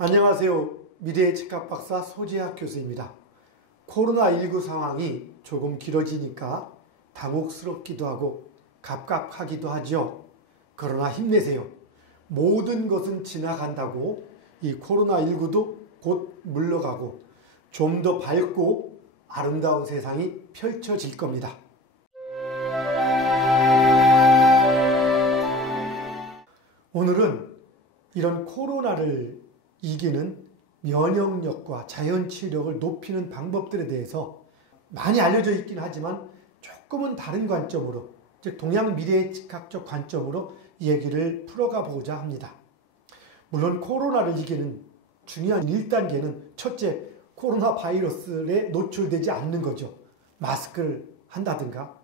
안녕하세요. 미래의 직업박사 소재학 교수입니다. 코로나19 상황이 조금 길어지니까 당혹스럽기도 하고 갑갑하기도 하죠. 그러나 힘내세요. 모든 것은 지나간다고 이 코로나19도 곧 물러가고 좀 더 밝고 아름다운 세상이 펼쳐질 겁니다. 오늘은 이런 코로나를 이기는 면역력과 자연치유력을 높이는 방법들에 대해서 많이 알려져 있긴 하지만 조금은 다른 관점으로, 즉 동양 미래의학적 관점으로 얘기를 풀어가 보고자 합니다. 물론 코로나를 이기는 중요한 1단계는 첫째, 코로나 바이러스에 노출되지 않는 거죠. 마스크를 한다든가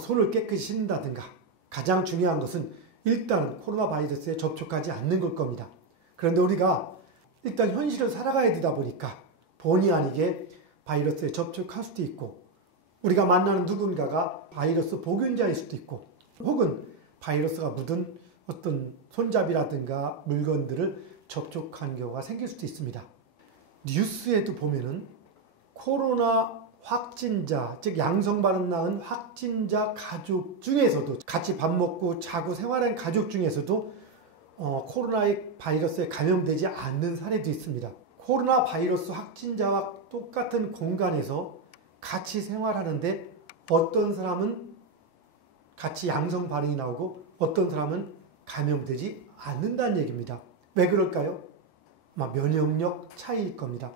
손을 깨끗이 씻는다든가. 가장 중요한 것은 일단 코로나 바이러스에 접촉하지 않는 걸 겁니다. 그런데 우리가 일단 현실을 살아가야 되다 보니까 본의 아니게 바이러스에 접촉할 수도 있고, 우리가 만나는 누군가가 바이러스 보균자일 수도 있고, 혹은 바이러스가 묻은 어떤 손잡이라든가 물건들을 접촉한 경우가 생길 수도 있습니다. 뉴스에도 보면은 코로나 확진자, 즉 양성 반응 나은 확진자 가족 중에서도, 같이 밥 먹고 자고 생활한 가족 중에서도 코로나 바이러스에 감염되지 않는 사례도 있습니다. 코로나 바이러스 확진자와 똑같은 공간에서 같이 생활하는데 어떤 사람은 같이 양성 반응이 나오고 어떤 사람은 감염되지 않는다는 얘기입니다. 왜 그럴까요? 아마 면역력 차이일 겁니다.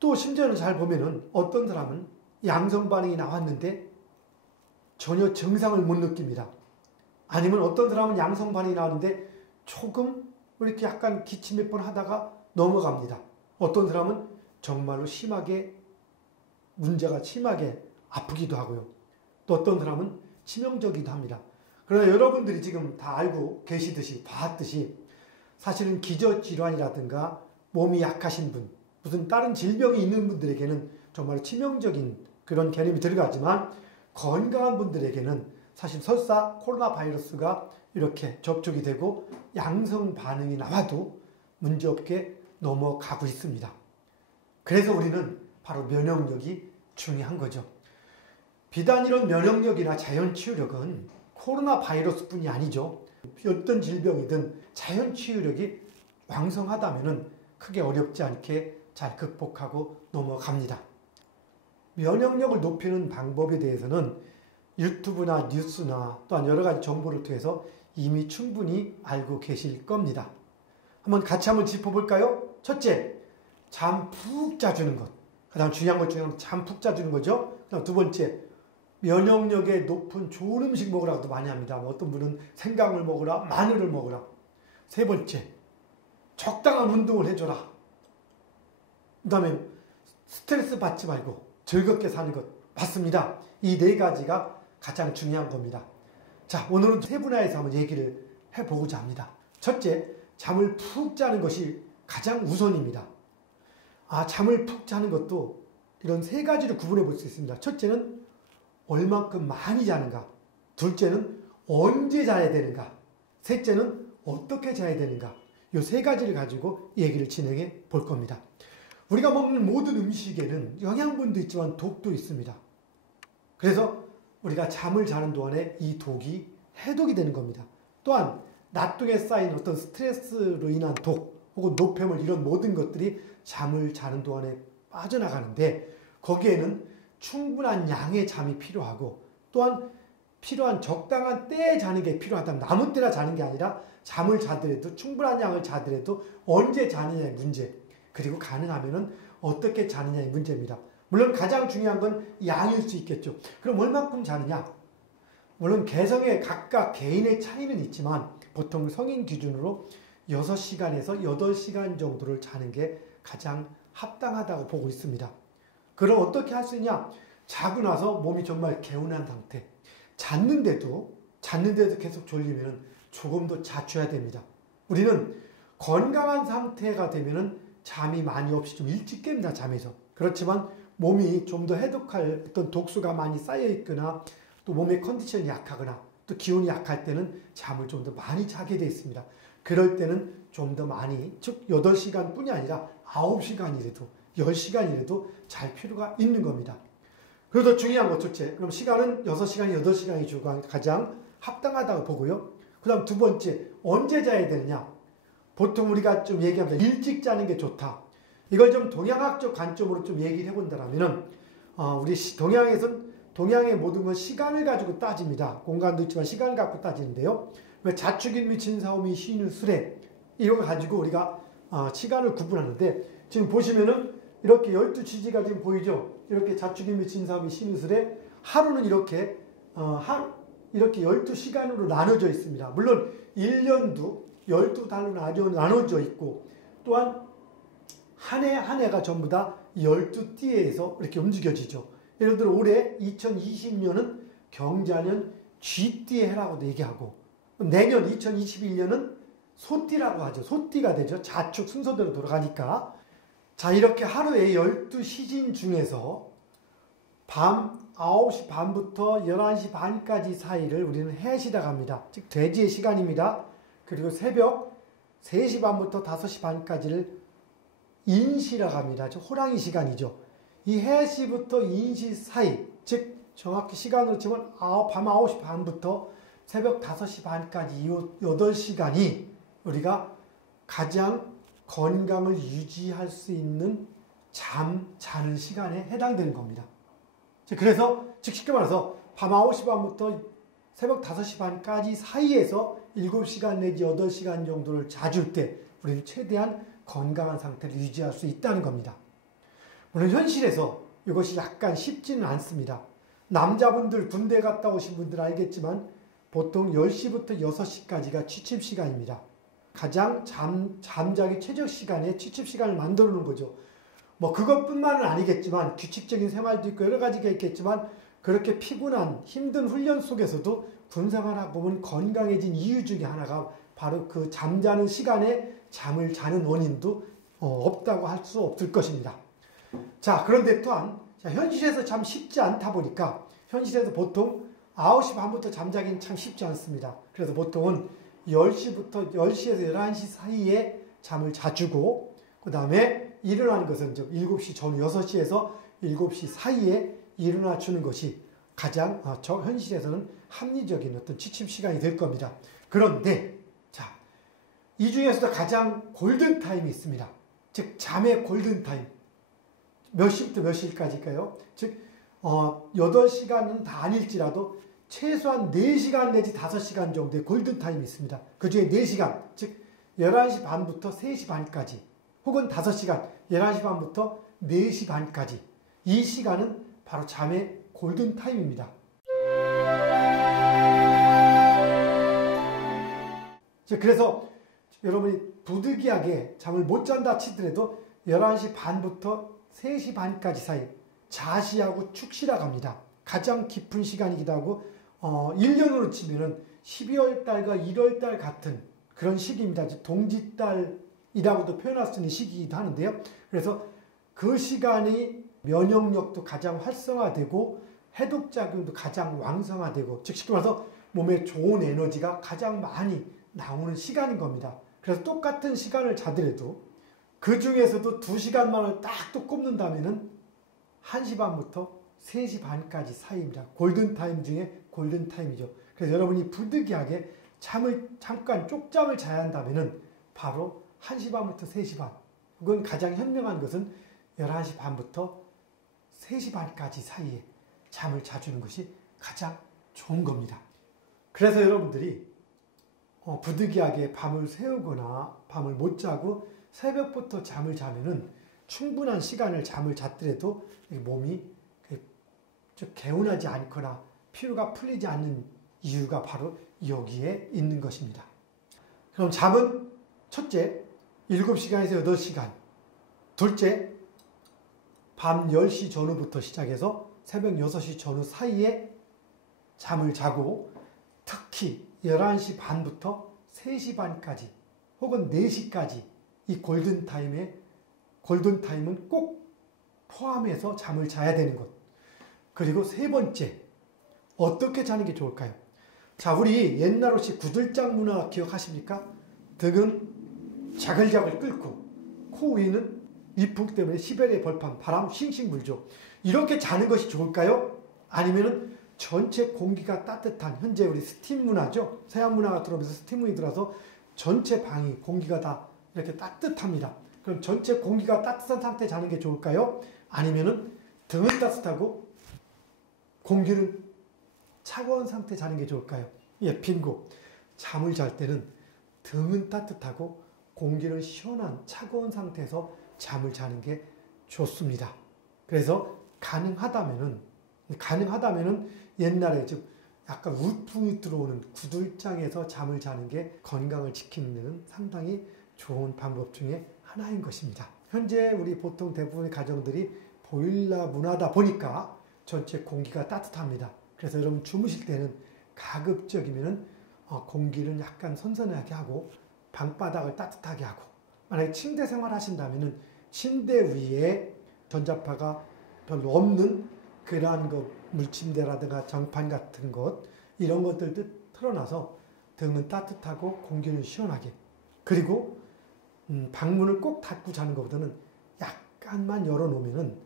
또 심지어는 잘 보면은 어떤 사람은 양성 반응이 나왔는데 전혀 증상을 못 느낍니다. 아니면 어떤 사람은 양성 반응이 나왔는데 조금 이렇게 약간 기침 몇 번 하다가 넘어갑니다. 어떤 사람은 정말로 문제가 심하게 아프기도 하고요. 또 어떤 사람은 치명적이기도 합니다. 그러나 여러분들이 지금 다 알고 계시듯이, 봤듯이 사실은 기저질환이라든가 몸이 약하신 분, 무슨 다른 질병이 있는 분들에게는 정말 치명적인 그런 개념이 들어가지만, 건강한 분들에게는 사실 설사 코로나 바이러스가 이렇게 접촉이 되고 양성 반응이 나와도 문제없게 넘어가고 있습니다. 그래서 우리는 바로 면역력이 중요한 거죠. 비단 이런 면역력이나 자연치유력은 코로나 바이러스뿐이 아니죠. 어떤 질병이든 자연치유력이 왕성하다면 크게 어렵지 않게 잘 극복하고 넘어갑니다. 면역력을 높이는 방법에 대해서는 유튜브나 뉴스나 또한 여러 가지 정보를 통해서 이미 충분히 알고 계실 겁니다. 같이 한번 짚어볼까요? 첫째, 잠 푹 자주는 것. 가장 중요한 것 중에 하나는 잠 푹 자주는 거죠. 그다음 두 번째, 면역력에 높은 좋은 음식 먹으라고도 많이 합니다. 어떤 분은 생강을 먹으라, 마늘을 먹으라. 세 번째, 적당한 운동을 해줘라. 그 다음에 스트레스 받지 말고 즐겁게 사는 것. 맞습니다. 이 네 가지가 가장 중요한 겁니다. 자, 오늘은 세 분야에서 한번 얘기를 해보고자 합니다. 첫째, 잠을 푹 자는 것이 가장 우선입니다. 잠을 푹 자는 것도 이런 세 가지로 구분해 볼 수 있습니다. 첫째는 얼만큼 많이 자는가. 둘째는 언제 자야 되는가. 셋째는 어떻게 자야 되는가. 이 세 가지를 가지고 얘기를 진행해 볼 겁니다. 우리가 먹는 모든 음식에는 영양분도 있지만 독도 있습니다. 그래서 우리가 잠을 자는 동안에 이 독이 해독이 되는 겁니다. 또한 낮둥에 쌓인 어떤 스트레스로 인한 독 혹은 노폐물, 이런 모든 것들이 잠을 자는 동안에 빠져나가는데, 거기에는 충분한 양의 잠이 필요하고, 또한 필요한 적당한 때에 자는 게 필요하다면, 아무 때나 자는 게 아니라 잠을 자더라도 충분한 양을 자더라도 언제 자느냐의 문제, 그리고 가능하면은 어떻게 자느냐의 문제입니다. 물론 가장 중요한 건 양일 수 있겠죠. 그럼 얼마큼 자느냐? 물론 개성에 각각 개인의 차이는 있지만 보통 성인 기준으로 6시간에서 8시간 정도를 자는 게 가장 합당하다고 보고 있습니다. 그럼 어떻게 할 수 있냐? 자고 나서 몸이 정말 개운한 상태. 잤는데도 계속 졸리면 조금 더 자줘야 됩니다. 우리는 건강한 상태가 되면은 잠이 많이 없이 좀 일찍 깹니다. 잠에서. 그렇지만 몸이 좀 더 해독할 어떤 독소가 많이 쌓여 있거나 또 몸의 컨디션이 약하거나 또 기운이 약할 때는 잠을 좀 더 많이 자게 되어 있습니다. 그럴 때는 좀 더 많이, 즉 8시간 뿐이 아니라 9시간이라도 10시간이라도 잘 필요가 있는 겁니다. 그래서 중요한 것 첫째, 그럼 시간은 6시간, 8시간이 가장 합당하다고 보고요. 그 다음 두 번째, 언제 자야 되느냐? 보통 우리가 좀 얘기합니다. 일찍 자는 게 좋다. 이걸 좀 동양학적 관점으로 좀 얘기를 해본다면은, 우리 동양의 모든 건 시간을 가지고 따집니다. 공간도 있지만 시간을 갖고 따지는데요. 자축인미 진사오미 신유술에 이걸 가지고 우리가 시간을 구분하는데, 지금 보시면은 이렇게 12지지가 지금 보이죠? 이렇게 자축인미 진사오미 신유술에 하루는 이렇게 12시간으로 나눠져 있습니다. 물론 1년도 12달로 나눠져 있고, 또한 한 해가 전부 다 12띠에서 이렇게 움직여지죠. 예를 들어 올해 2020년은 경자년 쥐띠의 해라고도 얘기하고, 내년 2021년은 소띠라고 하죠. 소띠가 되죠. 자축 순서대로 돌아가니까. 자, 이렇게 하루에 12시진 중에서 밤 9시 반부터 11시 반까지 사이를 우리는 해시라고 합니다. 즉 돼지의 시간입니다. 그리고 새벽 3시 반부터 5시 반까지를 인시라고 합니다. 즉 호랑이 시간이죠. 이 해시부터 인시 사이, 즉 정확히 시간으로 치면 밤 9시 반부터 새벽 5시 반까지 이 8시간이 우리가 가장 건강을 유지할 수 있는 자는 시간에 해당되는 겁니다. 그래서 즉 쉽게 말해서 밤 9시 반부터 새벽 5시 반까지 사이에서 7시간 내지 8시간 정도를 자줄 때 우리는 최대한 건강한 상태를 유지할 수 있다는 겁니다. 물론 현실에서 이것이 약간 쉽지는 않습니다. 남자분들 군대 갔다 오신 분들 알겠지만 보통 10시부터 6시까지가 취침시간입니다. 가장 잠자기 최적 시간에 취침시간을 만들어 놓은 거죠. 뭐 그것뿐만은 아니겠지만 규칙적인 생활도 있고 여러 가지가 있겠지만 그렇게 피곤한 힘든 훈련 속에서도 군생활하고 보면 건강해진 이유 중에 하나가 바로 그 잠자는 시간에 잠을 자는 원인도 없다고 할 수 없을 것입니다. 자, 그런데 또한 현실에서 참 쉽지 않다 보니까 현실에서 보통 9시 반부터 잠자기는 참 쉽지 않습니다. 그래서 보통은 10시에서 11시 사이에 잠을 자주고 그 다음에 일어나는 것은 7시 전후 6시에서 7시 사이에 일어나 주는 것이 가장 현실에서는 합리적인 어떤 취침 시간이 될 겁니다. 그런데 자, 이 중에서도 가장 골든타임이 있습니다. 즉 잠의 골든타임. 몇 시부터 몇 시까지일까요? 즉 8시간은 다 아닐지라도 최소한 4시간 내지 5시간 정도의 골든타임이 있습니다. 그 중에 4시간, 즉 11시 반부터 3시 반까지 혹은 5시간, 11시 반부터 4시 반까지 이 시간은 바로 잠의 골든타임입니다. 그래서 여러분이 부득이하게 잠을 못 잔다 치더라도 11시 반부터 3시 반까지 사이 자시하고 축시라고 합니다. 가장 깊은 시간이기도 하고 1년으로 치면은 12월 달과 1월 달 같은 그런 시기입니다. 동짓달이라고도 표현할 수 있는 시기이기도 하는데요. 그래서 그 시간이 면역력도 가장 활성화되고 해독작용도 가장 왕성화되고 즉 쉽게 말해서 몸에 좋은 에너지가 가장 많이 나오는 시간인 겁니다. 그래서 똑같은 시간을 자더라도 그 중에서도 2시간만을 딱 또 꼽는다면은 1시 반부터 3시 반까지 사이입니다. 골든타임 중에 골든타임이죠. 그래서 여러분이 부득이하게 잠깐 쪽잠을 자야 한다면은 바로 1시 반부터 3시 반. 그건 가장 현명한 것은 11시 반부터 3시 반까지 사이에 잠을 자주는 것이 가장 좋은 겁니다. 그래서 여러분들이 부득이하게 밤을 새우거나 밤을 못 자고 새벽부터 잠을 자면은 충분한 시간을 잠을 잤더라도 몸이 개운하지 않거나 피로가 풀리지 않는 이유가 바로 여기에 있는 것입니다. 그럼 잠은 첫째 7시간에서 8시간, 둘째 밤 10시 전후부터 시작해서 새벽 6시 전후 사이에 잠을 자고 특히 11시 반부터 3시 반까지 혹은 4시까지 이 골든타임은 꼭 포함해서 잠을 자야 되는 것. 그리고 세 번째, 어떻게 자는 게 좋을까요? 자, 우리 옛날로식 구들장 문화 기억하십니까? 등은 자글자글 끓고 코 위는 이풍 때문에 시베리아 벌판, 바람 싱싱 불죠. 이렇게 자는 것이 좋을까요? 아니면은 전체 공기가 따뜻한, 현재 우리 스팀 문화죠. 서양 문화가 들어오면서 스팀문이 들어서 전체 방이 공기가 다 이렇게 따뜻합니다. 그럼 전체 공기가 따뜻한 상태에 자는 게 좋을까요? 아니면은 등은 따뜻하고 공기는 차가운 상태에 자는 게 좋을까요? 예, 빙고. 잠을 잘 때는 등은 따뜻하고 공기는 시원한 차가운 상태에서 잠을 자는 게 좋습니다. 그래서 가능하다면은 옛날에 즉 약간 우풍이 들어오는 구들장에서 잠을 자는 게 건강을 지키는 데는 상당히 좋은 방법 중에 하나인 것입니다. 현재 우리 보통 대부분의 가정들이 보일러 문화다 보니까 전체 공기가 따뜻합니다. 그래서 여러분 주무실 때는 가급적이면은 공기를 약간 선선하게 하고 방바닥을 따뜻하게 하고, 만약에 침대 생활 하신다면은 침대 위에 전자파가 별로 없는 그러한 물침대라든가 정판 같은 것, 이런 것들도 틀어놔서 등은 따뜻하고 공기는 시원하게, 그리고 방문을 꼭 닫고 자는 것보다는 약간만 열어놓으면은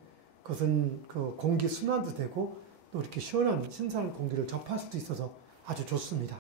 그것은 그 공기 순환도 되고 또 이렇게 시원한 신선한 공기를 접할 수도 있어서 아주 좋습니다.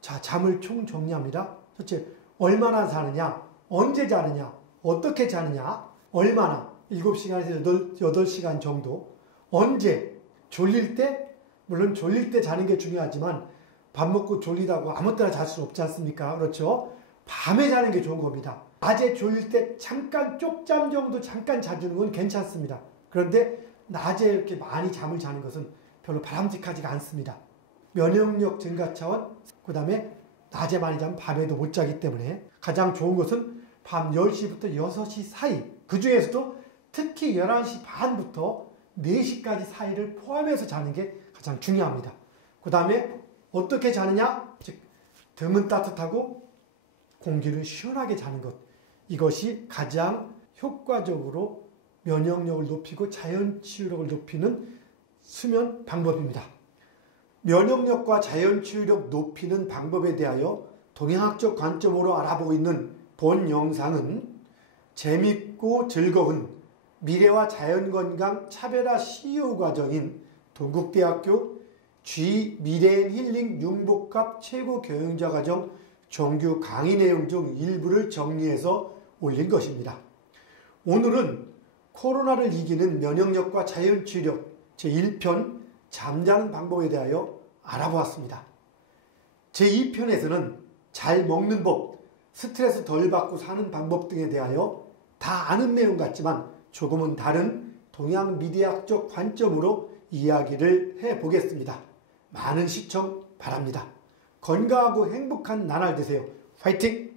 자, 잠을 총 정리합니다. 첫째, 얼마나 자느냐, 언제 자느냐, 어떻게 자느냐, 얼마나, 7시간에서 8시간 정도, 언제, 졸릴 때, 물론 졸릴 때 자는 게 중요하지만 밥 먹고 졸리다고 아무 때나 잘 수 없지 않습니까? 그렇죠? 밤에 자는 게 좋은 겁니다. 낮에 졸릴 때 잠깐 쪽잠 정도 잠깐 자주는 건 괜찮습니다. 그런데 낮에 이렇게 많이 잠을 자는 것은 별로 바람직하지가 않습니다. 면역력 증가 차원, 그 다음에 낮에 많이 자면 밤에도 못 자기 때문에 가장 좋은 것은 밤 10시부터 6시 사이, 그 중에서도 특히 11시 반부터 4시까지 사이를 포함해서 자는 게 가장 중요합니다. 그 다음에 어떻게 자느냐? 즉 등은 따뜻하고 공기를 시원하게 자는 것, 이것이 가장 효과적으로 면역력을 높이고 자연치유력을 높이는 수면 방법입니다. 면역력과 자연치유력 높이는 방법에 대하여 동양학적 관점으로 알아보고 있는 본 영상은 재밌고 즐거운 미래와 자연건강 차별화 CEO 과정인 동국대학교 G 미래앤 힐링 융복합 최고 경영자 과정 정규 강의 내용 중 일부를 정리해서 올린 것입니다. 오늘은 코로나를 이기는 면역력과 자연치유력 제1편 잠자는 방법에 대하여 알아보았습니다. 제2편에서는 잘 먹는 법, 스트레스 덜 받고 사는 방법 등에 대하여 다 아는 내용 같지만 조금은 다른 동양 미디어학적 관점으로 이야기를 해보겠습니다. 많은 시청 바랍니다. 건강하고 행복한 나날 되세요. 화이팅!